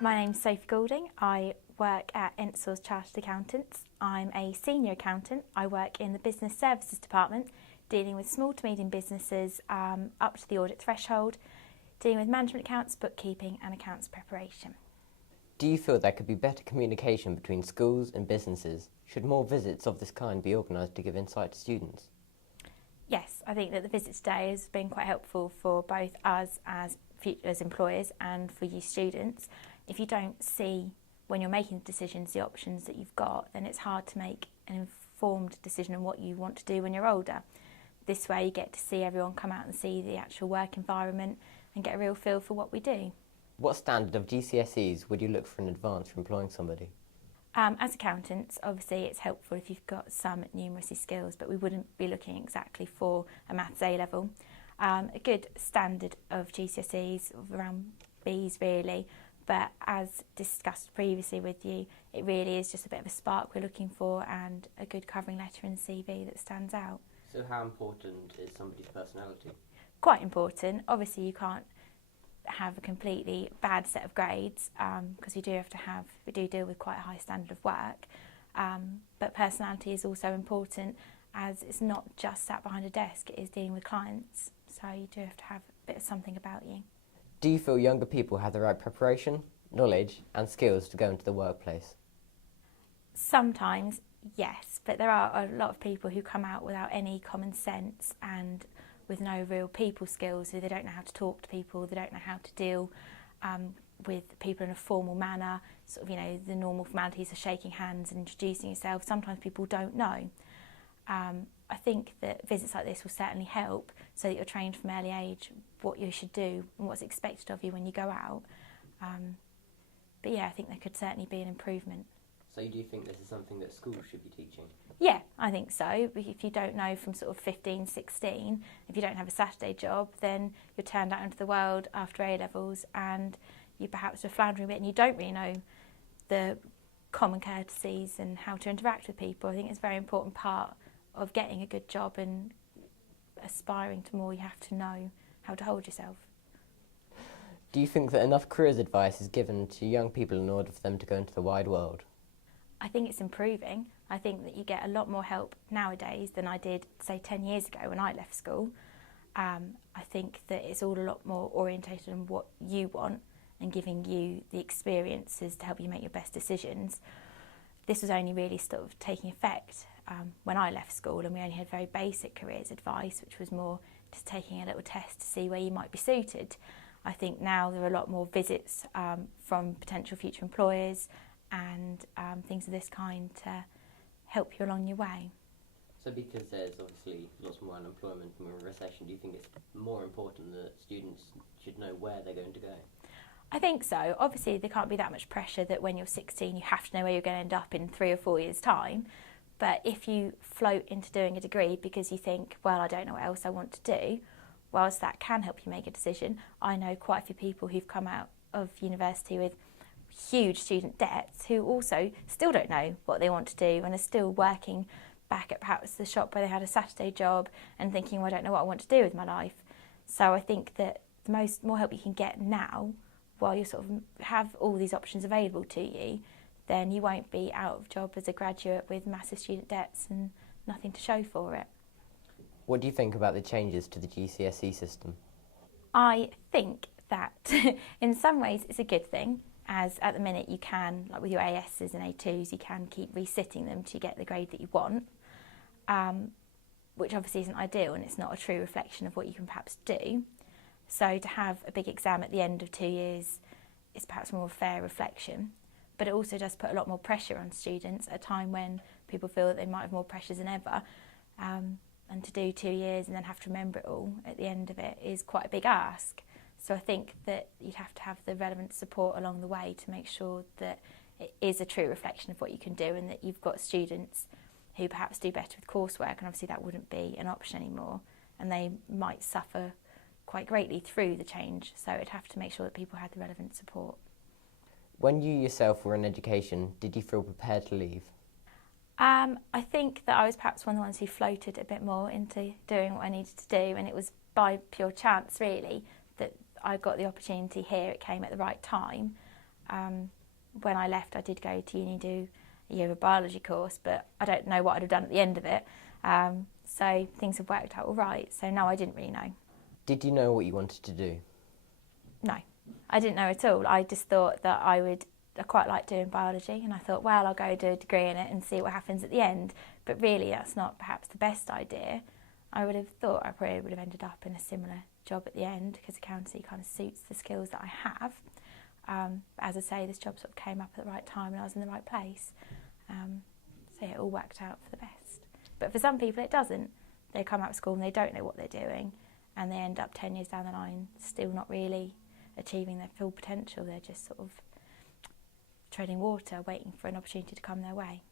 My name's Sophie Goulding. I work at Ensors Chartered Accountants. I'm a senior accountant. I work in the business services department, dealing with small to medium businesses up to the audit threshold, dealing with management accounts, bookkeeping and accounts preparation. Do you feel there could be better communication between schools and businesses? Should more visits of this kind be organised to give insight to students? Yes, I think that the visit today has been quite helpful for both us as employers and for you students. If you don't see, when you're making decisions, the options that you've got, then it's hard to make an informed decision on what you want to do when you're older. This way you get to see everyone come out and see the actual work environment and get a real feel for what we do. What standard of GCSEs would you look for in advance for employing somebody? As accountants, obviously it's helpful if you've got some numeracy skills, but we wouldn't be looking exactly for a maths A level. A good standard of GCSEs, of around Bs really, but as discussed previously with you, it really is just a bit of a spark we're looking for and a good covering letter and CV that stands out. So how important is somebody's personality? Quite important. Obviously you can't have a completely bad set of grades because we do deal with quite a high standard of work, but personality is also important, as it's not just sat behind a desk, it is dealing with clients, so you do have to have a bit of something about you. Do you feel younger people have the right preparation, knowledge and skills to go into the workplace? Sometimes yes, but there are a lot of people who come out without any common sense and with no real people skills, so they don't know how to talk to people, they don't know how to deal with people in a formal manner, sort of, the normal formalities of shaking hands and introducing yourself. Sometimes people don't know. I think that visits like this will certainly help, so that you're trained from early age what you should do and what's expected of you when you go out. But yeah, I think there could certainly be an improvement. So do you think this is something that schools should be teaching? Yeah, I think so. If you don't know from sort of 15, 16, if you don't have a Saturday job, then you're turned out into the world after A-levels and you perhaps are floundering a bit and you don't really know the common courtesies and how to interact with people. I think it's a very important part of getting a good job and aspiring to more. You have to know how to hold yourself. Do you think that enough careers advice is given to young people in order for them to go into the wide world? I think it's improving. I think that you get a lot more help nowadays than I did, say, 10 years ago when I left school. I think that it's all a lot more orientated on what you want and giving you the experiences to help you make your best decisions. This was only really sort of taking effect when I left school, and we only had very basic careers advice, which was more just taking a little test to see where you might be suited. I think now there are a lot more visits from potential future employers and things of this kind to help you along your way. So because there's obviously lots more unemployment and we're in a recession, do you think it's more important that students should know where they're going to go? I think so. Obviously there can't be that much pressure that when you're 16 you have to know where you're going to end up in 3 or 4 years' time. But if you float into doing a degree because you think, well, I don't know what else I want to do, whilst that can help you make a decision, I know quite a few people who've come out of university with huge student debts who also still don't know what they want to do and are still working back at perhaps the shop where they had a Saturday job and thinking, well, I don't know what I want to do with my life. So I think that the more help you can get now, while you sort of have all these options available to you, then you won't be out of job as a graduate with massive student debts and nothing to show for it. What do you think about the changes to the GCSE system? I think that in some ways it's a good thing, as at the minute you can, like with your ASs and A2s, you can keep resitting them to get the grade that you want, which obviously isn't ideal and it's not a true reflection of what you can perhaps do. So to have a big exam at the end of 2 years is perhaps more a fair reflection, but it also does put a lot more pressure on students at a time when people feel that they might have more pressures than ever, and to do 2 years and then have to remember it all at the end of it is quite a big ask. So I think that you'd have to have the relevant support along the way to make sure that it is a true reflection of what you can do and that you've got students who perhaps do better with coursework, and obviously that wouldn't be an option anymore and they might suffer quite greatly through the change, so it'd have to make sure that people had the relevant support. When you yourself were in education, did you feel prepared to leave? I think that I was perhaps one of the ones who floated a bit more into doing what I needed to do, and it was by pure chance really that I got the opportunity here. It came at the right time. When I left, I did go to uni, do a year of a biology course, but I don't know what I'd have done at the end of it. So things have worked out all right. So no, I didn't really know. Did you know what you wanted to do? No, I didn't know at all. I just thought that I quite like doing biology, and I thought, well, I'll go do a degree in it and see what happens at the end. But really, that's not perhaps the best idea. I would have thought I probably would have ended up in a similar job at the end, because accountancy kind of suits the skills that I have. As I say, this job sort of came up at the right time and I was in the right place. So yeah, it all worked out for the best. But for some people it doesn't. They come out of school and they don't know what they're doing, and they end up 10 years down the line still not really achieving their full potential. They're just sort of treading water, waiting for an opportunity to come their way.